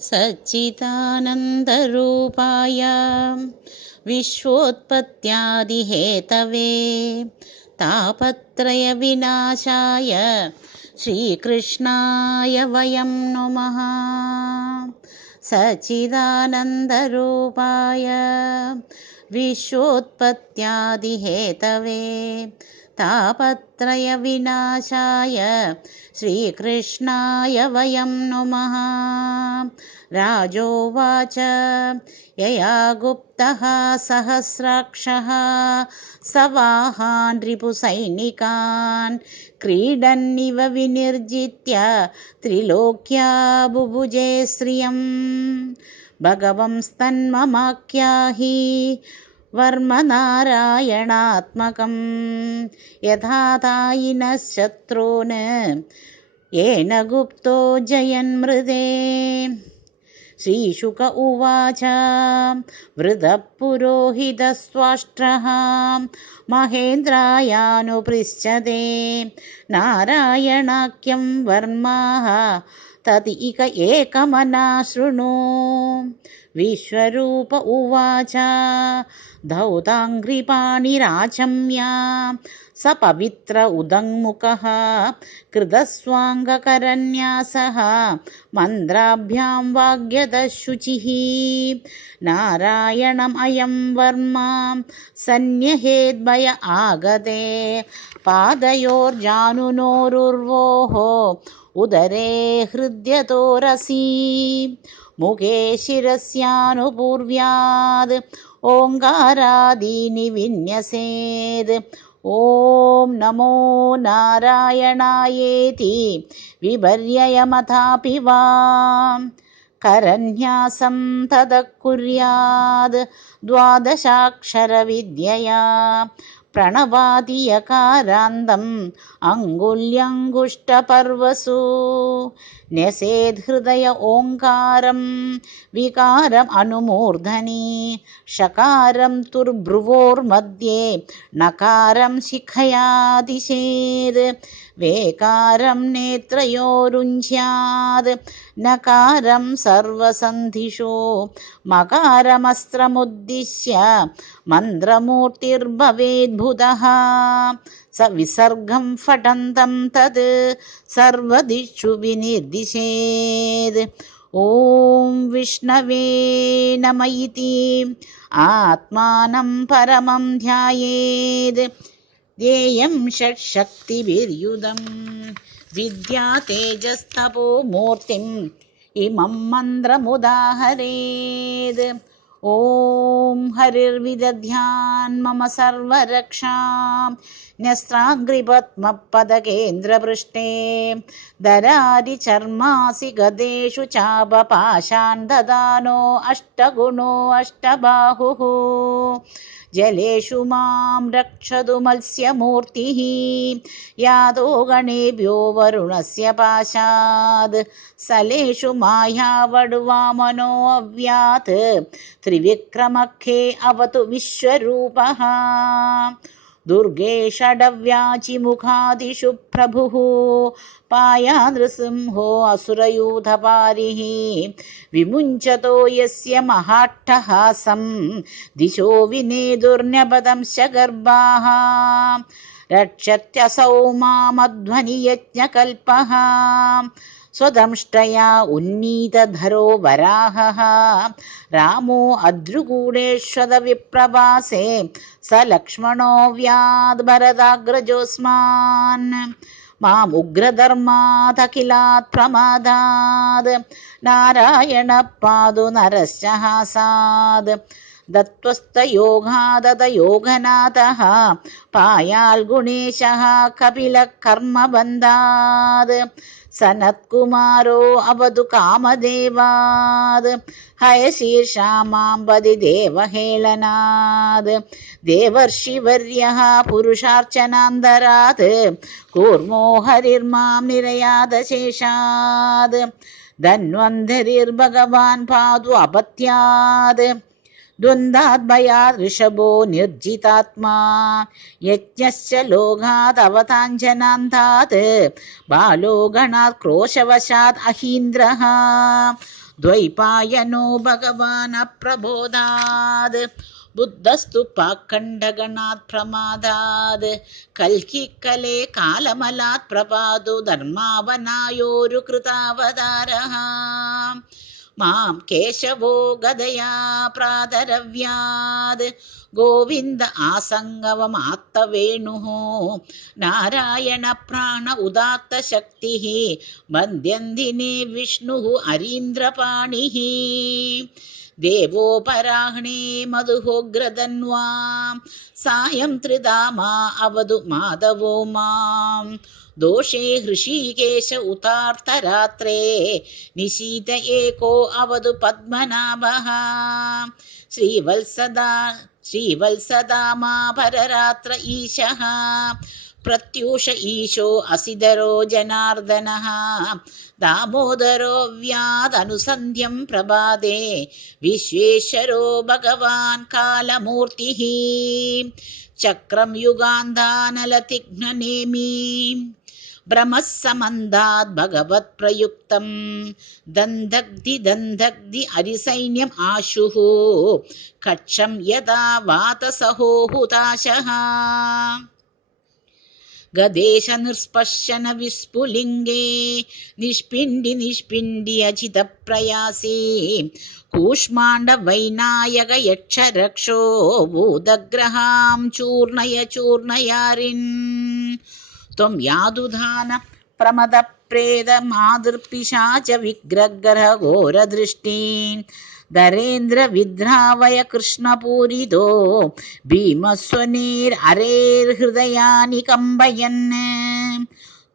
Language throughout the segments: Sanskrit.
सच्चिदानन्दरूपाय विश्वोत्पत्त्यादिहेतवे तापत्रयविनाशाय श्रीकृष्णाय वयं नुमः। सच्चिदानन्दरूपाय विश्वोत्पत्त्यादिहेतवे तापत्रयविनाशाय श्रीकृष्णाय वयं नुमः। राजोवाच यया गुप्तः सहस्राक्षः सवाहान् रिपुसैनिकान् क्रीडन्निव विनिर्जित्य त्रिलोक्या बुभुजे श्रियम्। भगवंस्तन्ममाख्याहि वर्मनारायणात्मकं यथा तायिनः शत्रून् येन गुप्तो जयन्मृदे। श्रीशुक उवाच वृतः पुरोहितस्त्वाष्ट्रः महेन्द्रायानुपृच्छते नारायणाख्यं वर्माः तदिक एकमना शृणु। विश्वरूप उवाच धौताङ्घ्रिपाणिराचम्य स पवित्र उदङ्मुखः कृतस्वाङ्गकरन्यासः मन्द्राभ्यां वाग्यतः शुचिः। नारायणमयं वर्मा सन्न्यहेद्भय आगते पादयोर्जानुनोरुर्वोः उदरे हृद्यतोरसि। मुखे शिरस्यानुपूर्व्याद् ओङ्कारादीनि विन्यसेत्। ॐ नमो नारायणायेति विपर्ययमथापि वा करन्यासं ततः कुर्याद् द्वादशाक्षरविद्यया प्रणवादि यकारान्तम् अङ्गुल्यङ्गुष्ठपर्वसु न्यसेद्हृदय ओङ्कारं विकारम् अनुमूर्धनि षकारं तुर्भ्रुवोर्मध्ये नकारं शिखयादिशेद् वेकारं नेत्रयोरुञ्च्याद् नकारं सर्वसन्धिषु मकारमस्त्रमुद्दिश्य मन्त्रमूर्तिर्भवेद्भुतः स विसर्गं फटन्तं तत् सर्वदिक्षु विनिर्दिशेत्। ॐ विष्णवे नम इति आत्मानं परमं ध्यायेत्। ध्येयं षट्शक्तिभिर्युधं विद्या तेजस्तपो मूर्तिम् इमं मन्त्रमुदाहरेत्। ॐ हरिर्विदध्यान् मम सर्वरक्षां न्यस्त्राङ्घ्रिपद्मपदकेन्द्रपृष्ठे दरारिचर्मासि गदेषु चापपाशान् ददानो अष्टगुणो अष्टबाहुः। जलेषु मां रक्षतु मत्स्यमूर्तिः यातो गणेभ्यो वरुणस्य पाशात्। सलेषु मायावड्वामनो अव्यात् त्रिविक्रमखे अवतु विश्वरूपः। दुर्गे षडव्याचिमुखादिषु प्रभुः पाया नृसिंहो असुरयूथपारिः। विमुञ्चतो यस्य महाट्टहासं दिशो विनेदुर्न्यपदंश्च गर्भाः। रक्षत्यसौ मामध्वनियज्ञकल्पः स्वदंष्टया उन्नीतधरो वराहः। रामो अद्रुकूडेष्वदविप्रवासे स लक्ष्मणो व्याद् भरताग्रजोऽस्मान्। मामुग्रधर्मादखिलात् प्रमादात् नारायणः पादु नरस्य हासात्। दत्त्वस्तयोगादतयोगनाथः पायाल्गुणेशः कपिलः कर्मबन्धात्। सनत्कुमारो अवतु कामदेवात् हयशीर्षा माम्बदि देवहेलनात्। देवर्षिवर्यः पुरुषार्चनान्तरात् कूर्मो हरिर्मां निरयादशेषात्। धन्वन्तरिर्भगवान् पातु अपत्यात् द्वन्द्वाद्भयात् ऋषभो निर्जितात्मा। यज्ञश्च लोकात् अवताञ्जनान्तात् बालो गणात् क्रोशवशात् अहीन्द्रः। द्वैपायनो भगवान् अप्रबोधात् बुद्धस्तु पाखण्डगणात् प्रमादात् कल्कि कले कालमलात् प्रपादो धर्मावनायोरुकृतावतारः मां केशवो गदया प्रादरव्याद् गोविन्द आसङ्गवमात्तवेणुः नारायण प्राण उदात्त शक्तिः वन्द्यन्दिने विष्णुः अरीन्द्रपाणिः देवोपराह्णे मधुहोग्रदन्वा सायं त्रिधामा अवधु माधवो मां दोषे हृषीकेश उतार्तरात्रे निशीत एको अवधु पद्मनाभः श्रीवत्सदा पररात्र ईशः प्रत्यूष ईशो असिधरो जनार्दनः दामोदरो व्यादनुसन्ध्यं प्रभाते विश्वेश्वरो भगवान् कालमूर्तिः चक्रं युगान्धानलतिघ्ननेमि ब्रह्मसमन्दात् भगवत्प्रयुक्तं दन्दग्धि हरिसैन्यम् आशुः कक्षं यदा वातसहो हुताशः गदेश निष्पश्यन विस्फुलिङ्गे निष्पिण्डि अचितप्रयासे कूष्माण्ड वैनायक यक्षरक्षो भूतग्रहां चूर्णयारिन् त्वं यादुधान प्रमद प्रेद मादृपिशाच विग्रहग्रह घोरदृष्टीन् धरेन्द्र विद्रावय कृष्णपूरितो भीमस्वनेर्हरेर्हृदयानि कम्बयन्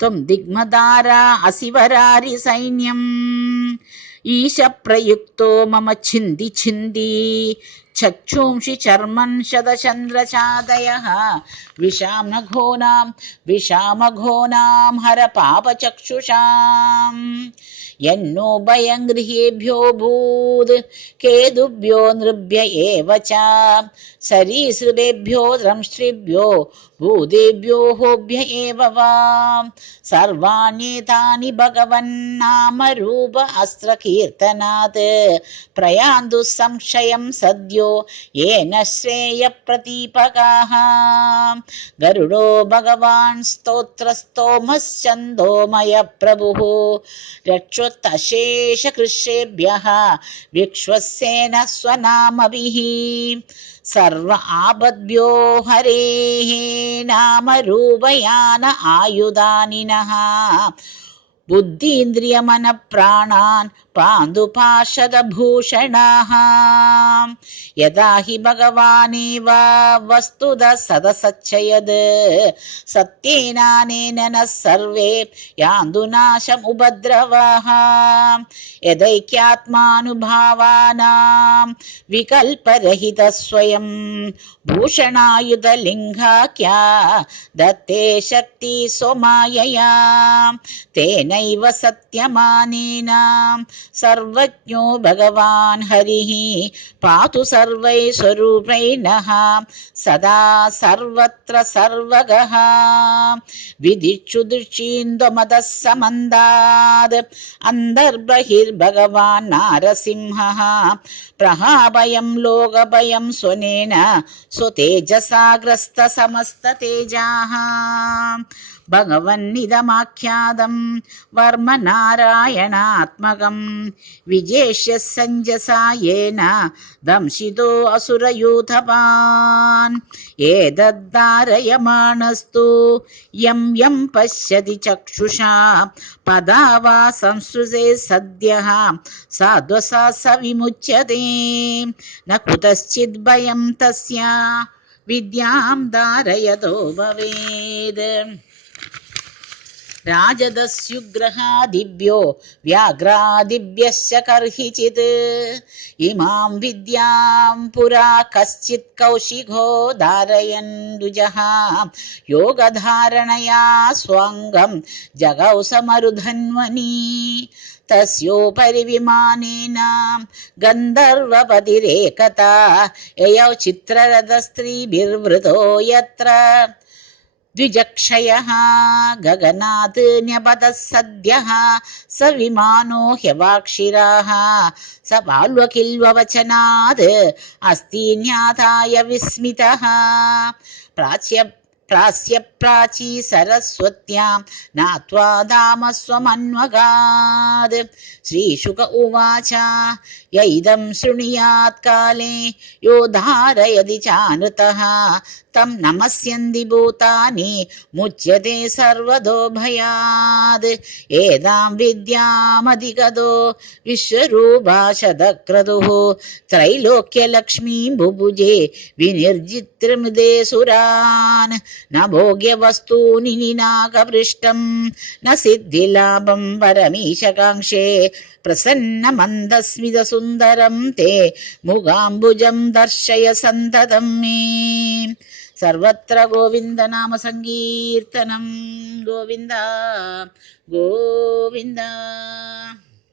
त्वं दिग्मदारा असिवरारि सैन्यम् ईश प्रयुक्तो मम छिन्दी चक्षुंषि चर्मन् शतचन्द्रचादयः विषामघोनां हर पापचक्षुषाम् यन्नो भयं गृहेभ्यो भूद् केतुभ्यो नृभ्य एव च सरीसृभेभ्यो दंष्ट्रिभ्यो भूतेभ्यो होभ्य एव वा सर्वाण्येतानि भगवन्नामरूप अस्त्रकीर्तनात् प्रयान्तु संशयं सद्यो येन श्रेयप्रतीपकाः गरुडो भगवान् स्तोत्रस्तोमश्चन्दोमय प्रभुः रक्षोत्तशेषकृष्येभ्यः विक्ष्वसेन स्वनामभिः सर्व आपद्भ्यो हरेः नामरूपयान आयुधानिनः बुद्धीन्द्रियमन प्राणान् पान्दुपाशदभूषणाः यदा हि भगवानेव वस्तुतः सदसच्चयद् सत्येनानेन नः सर्वे यान्तु नाशमुपद्रवाः यदैक्यात्मानुभावानां विकल्परहितः स्वयं भूषणायुधलिङ्गाख्या दत्ते शक्ति स्वमायया तेनैव सत्यमानेन सर्वज्ञो भगवान् हरिः पातु सर्वैः स्वरूपैः सदा सर्वत्र सर्वगः विदिक्षुदृक्षीन्द्वमदः समन्दाद् अन्तर्बहिर्भगवान् नारसिंहः प्रहाभयं लोकभयं स्वनेन स्वतेजसा ग्रस्त समस्ततेजाः भगवन्निदमाख्यातं वर्म नारायणात्मकं विजेष्य सञ्जसा येन दंशितो असुरयूथपान् एतद्धारयमाणस्तु यं पश्यति चक्षुषा पदा वा संसृजे सद्यः साध्वसा स विमुच्यते न कुतश्चित् भयं तस्य विद्यां धारयतो भवेत् राजदस्युग्रहादिभ्यो व्याघ्रादिभ्यश्च कर्हिचित् इमां विद्यां पुरा कश्चित् कौशिको धारयन् द्विजः योगधारणया स्वाङ्गं जगौ समरुधन्वनि तस्योपरि विमानेन गन्धर्वपतिरेकता ययौ चित्ररथस्त्रीभिर्वृतो यत्र द्विजक्षयः गगनात् न्यपतः सद्यः स विमानो ह्यवाक्षिराः स बाल्वकिल्ववचनात् अस्ति न्याताय विस्मितः प्राच्य प्राची सरस्वत्यां नात्वा धामस्वमन्वगात् श्रीशुक उवाच य इदं शृणुयात् काले यो धारयति चानृतः तं नमस्यन्ति भूतानि मुच्यते सर्वतो भयात् एतां विद्यामधिगतो विश्वरूपा शतक्रतुः त्रैलोक्यलक्ष्मीं बुभुजे विनिर्जित्रमुदे सुरान् न भोग्यवस्तूनि निनाकपृष्टं न सिद्धिलाभं परमीशकाङ्क्षे प्रसन्नमन्दस्मितसुन्दरं ते मुगाम्बुजं दर्शय सन्ततं मे सर्वत्र गोविन्दनाम सङ्कीर्तनं गोविन्द गोविन्द।